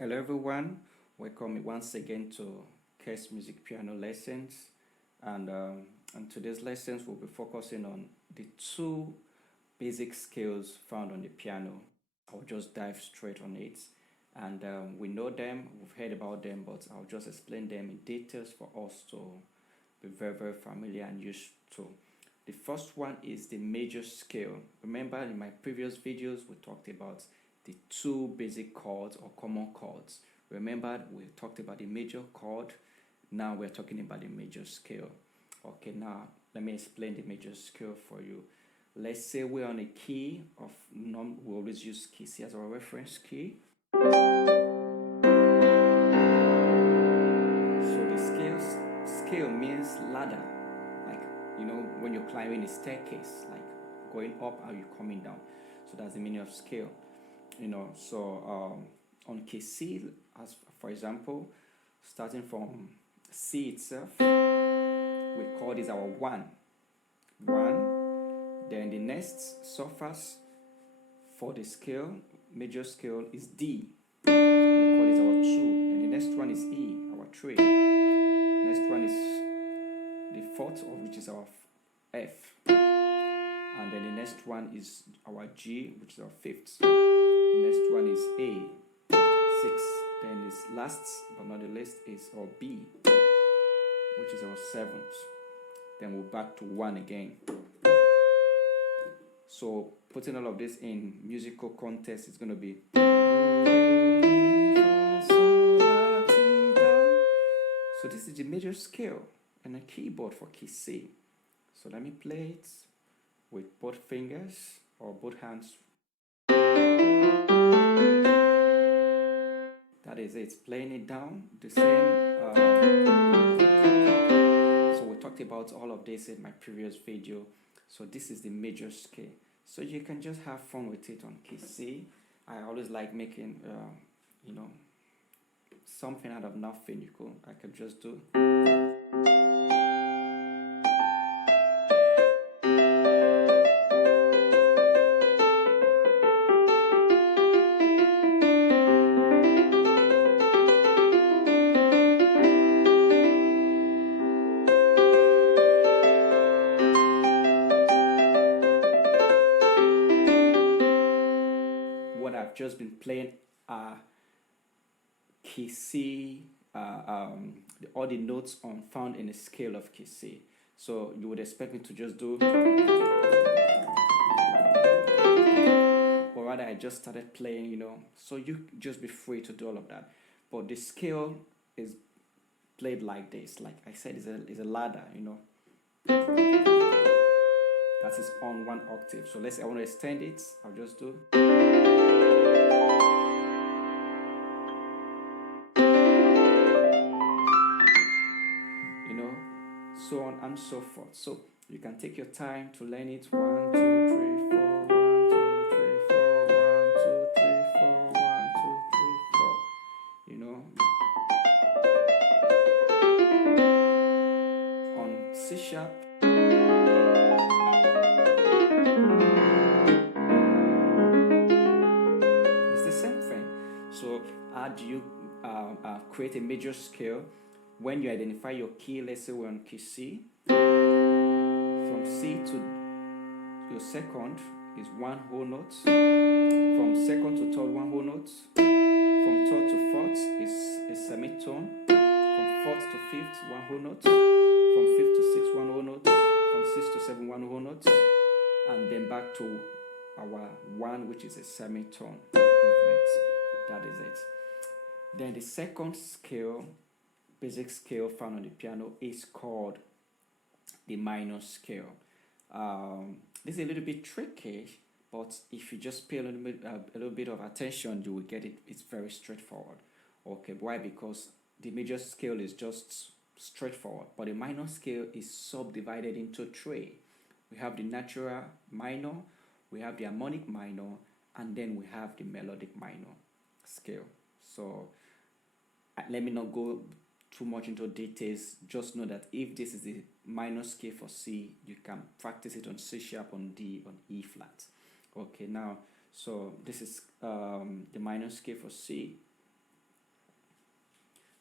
Hello everyone, welcome once again to Kes Music Piano Lessons, and today's lessons will be focusing on the two basic scales found on the piano. I'll just dive straight on it, and we know them, we've heard about them, but I'll just explain them in details for us to be very familiar and used to. The first one is the major scale. Remember in my previous videos we talked about the two basic chords or common chords. Remember we talked about the major chord. Now we're talking about the major scale. Okay, now let me explain the major scale for you. Let's say we're on a key of we always use key C as our reference key. So the scale means ladder, like when you're climbing a staircase, like going up and you're coming down. So that's the meaning of scale. On key C, as for example, starting from C itself, we call this our 1. Then the next surface for the scale, major scale, is D. We call it our 2. And the next one is E, our 3. Next one is the 4th, which is our F. And then the next one is our G, which is our 5th. The next one is A, 6. Then this last but not the least is our B, which is our 7th. Then we're back to 1 again. So putting all of this in musical context, it's going to be. So this is the major scale and a keyboard for key C. So let me play it with both fingers or both hands. That is it, playing it down the same. So we talked about all of this in my previous video. So this is the major scale. So you can just have fun with it on key C. I always like making, something out of nothing. I could just do. I've just been playing key C, all the notes found in the scale of key C. So you would expect me to just do, or rather I just started playing, so you just be free to do all of that. But the scale is played like this, like I said, is a ladder, that is on 1 octave. So let's say I want to extend it, I'll just do. So on and so forth. So you can take your time to learn it. 1, 2, 3, 4. 1, 2, 3, 4. 1, 2, 3, 4. 1, 2, 3, 4. On C sharp. It's the same thing. So how do you create a major scale? When you identify your key, let's say we're on key C, from C to your second is 1 whole note, from second to third 1 whole note, from third to fourth is a semitone, from fourth to fifth 1 whole note, from fifth to sixth 1 whole note, from sixth to seventh 1 whole note, and then back to our 1, which is a semitone movement. That is it. Then the second scale, basic scale found on the piano, is called the minor scale. This is a little bit tricky, but if you just pay a little bit of attention, you will get it. It's very straightforward. Okay, why? Because the major scale is just straightforward, but the minor scale is subdivided into 3. We have the natural minor, we have the harmonic minor, and then we have the melodic minor scale. So let me not go too much into details. Just know that if this is the minor scale for C, you can practice it on C sharp, on D, on E flat. Okay, now, so this is the minor scale for C.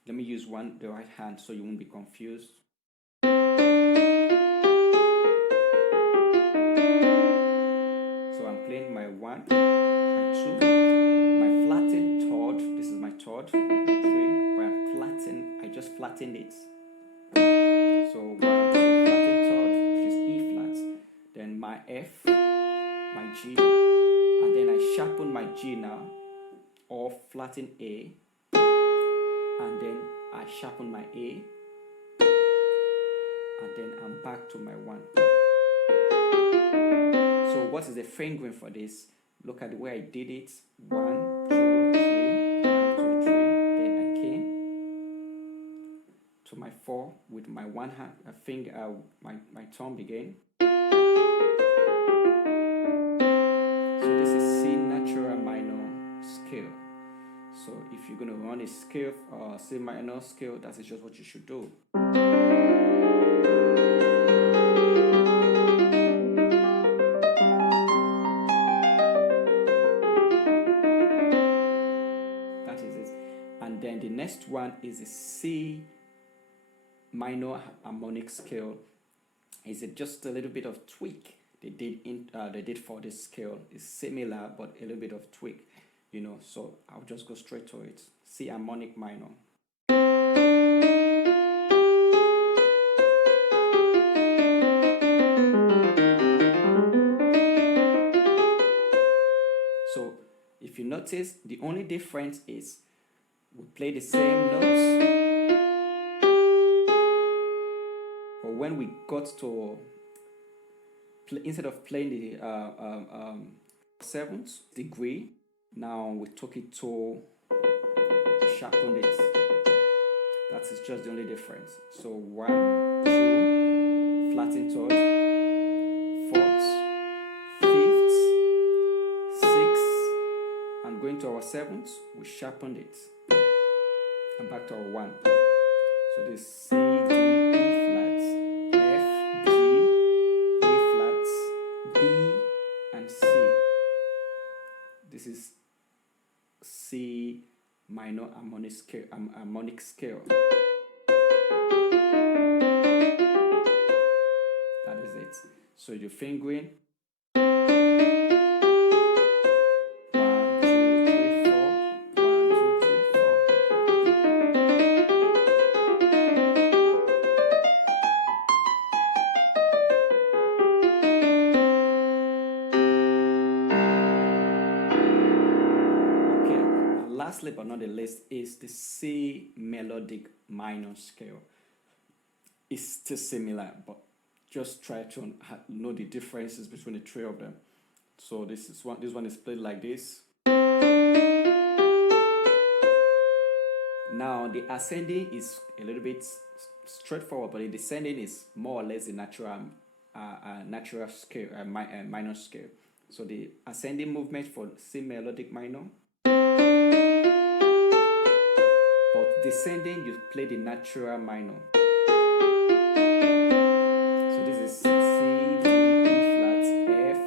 Let me use the right hand so you won't be confused. So I'm playing my 1, my 2, my flattened third. This is my third, 3. Where I just flattened it. So 1, 2, flattened third, which is E flat. Then my F, my G, and then I sharpen my G now, or flatten A, and then I sharpen my A, and then I'm back to my 1. So what is the fingering for this? Look at the way I did it. 1, 2, 3, 1, 2, 3. Then I came to my 4 with my one hand, my thumb again. So this is C natural minor scale. So if you're going to run a scale, C minor scale, that is just what you should do. That is it. And then the next one is a C minor harmonic scale. Is it just a little bit of tweak they did for this scale? It's similar but a little bit of tweak, you know. So I'll just go straight to it. C harmonic minor. So if you notice, the only difference is we play the same notes, but when we got to instead of playing the 7th degree, now we took it to sharpened it. That is just the only difference. So 1, 2, flattened third, 4th, 5th, 6th, and going to our 7th, we sharpened it. And back to our 1. So this C, D, E flats, F, G, A flats, B, and C. This is C minor harmonic scale. That is it. So you're fingering 1, 2, 3, 4, 1, 2, 3, 4. Lastly but not the least is the C melodic minor scale. It's still similar, but just try to know the differences between the 3 of them. So this one is played like this. Now the ascending is a little bit straightforward, but the descending is more or less the natural scale, minor scale. So the ascending movement for C melodic minor. But descending, you play the natural minor. So this is C, D, E flats, F,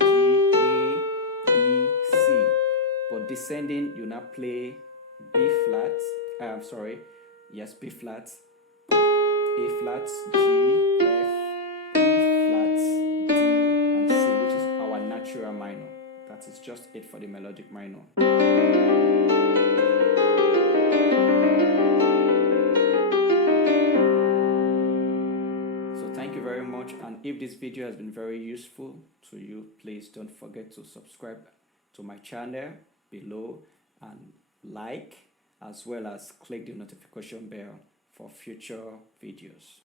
G, A, B, C. But descending, you now play B flats. B flats, A flats, G, F, E flats, D, and C, which is our natural minor. That is just it for the melodic minor. Thank you very much, and if this video has been very useful to you, please don't forget to subscribe to my channel below and like, as well as click the notification bell for future videos.